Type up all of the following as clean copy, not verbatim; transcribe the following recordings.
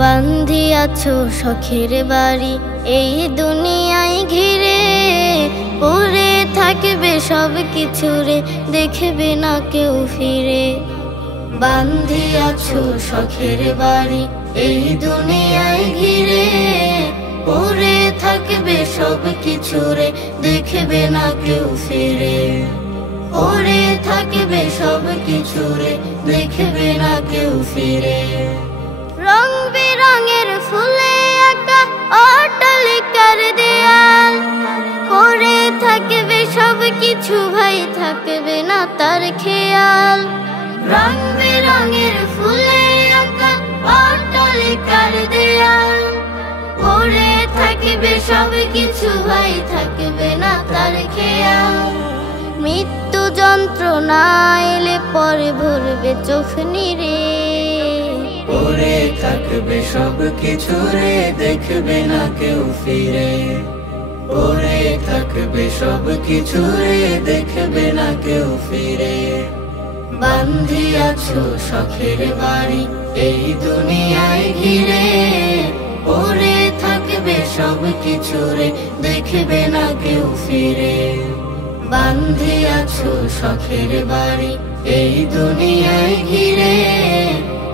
বান্ধিয়াছো শখের বাড়ি এই দুনিয়ায় ঘিরে, পড়ে থাকবে সব কিছু রে, দেখবে না কেউ ফিরে। বান্ধিয়াছো শখের বাড়ি এই দুনিয়ায় ঘিরে, পড়ে থাকবে সব কিছু রে, দেখবে না কেউ ফিরে। পড়ে থাকবে সব কিছু রে, দেখবে না কেউ ফিরে। রং বেরঙের ফুলে আঁকা অট্টালিকার দেয়াল, পড়ে থাকবে সব কিছু ভাই, থাকবে না তার খেয়াল। রং বেরঙের ফুলে আঁকা অট্টালিকার দেয়াল, পড়ে থাকবে সব কিছু ভাই, থাকবে না তার খেয়াল। মৃত্যু যন্ত্রণা এলে পরে ভরবে চোখ নিরে, পড়ে থাকবে সব কিছু রে, দেখবে না কেউ ফিরে। পড়ে থাকবে সব কিছু রে, দেখবে না কেউ ফিরে। বান্ধিয়াছো শখের বাড়ি এই দুনিয়ায় ঘিরে, পড়ে থাকবে সব কিছু রে, দেখবে না কেউ ফিরে। বান্ধিয়াছো শখের বাড়ি এই দুনিয়ায় ঘিরে,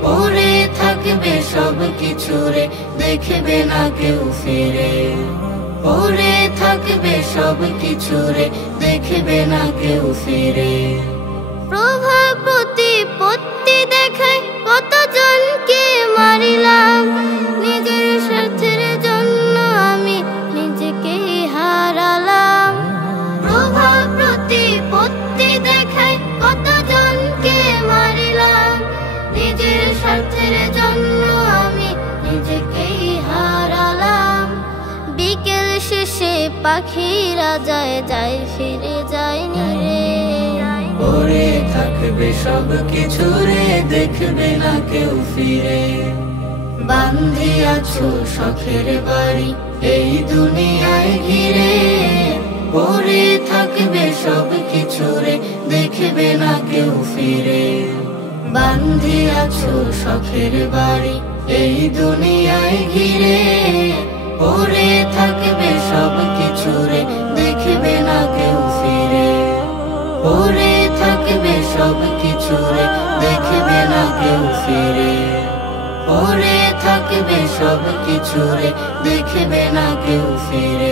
পড়ে থাকবে সব কিছু রে, দেখবে না কেউ ফিরে। পড়ে থাকবে সব কিছু রে, দেখবে না কেউ ফিরে। প্রভাব প্রতিপত্তি দেখায় কতজনকে মারিলাম, নিজের স্বার্থের জন্য আমি নিজেকে হারালাম। প্রভাব প্রতিপত্তি দেখায় কতজনকে মারিলাম, নিজের স্বার্থের জন্য আমি নিজেকেই হারালাম। বিকেল শেষে পাখিরা যায় যায়, ফিরে যায়নি রে। পড়ে থাকবে সব কিছু রে, দেখবে না কেউ ফিরে। বান্ধিয়াছো শখের বাড়ি এই দুনিয়ায় ঘিরে, পড়ে থাকবে সব কিছু রে, দেখবে না কেউ ফিরে। বান্ধিয়াছো শখের বাড়ি এই দুনিয়ায় ঘিরে, পড়ে থাকবে সব কিছু রে, দেখবে না কেউ ফিরে। পড়ে থাকবে সব কিছু রে, দেখবে না কেউ ফিরে। পড়ে থাকবে সব কিছু রে, দেখবে না কেউ ফিরে।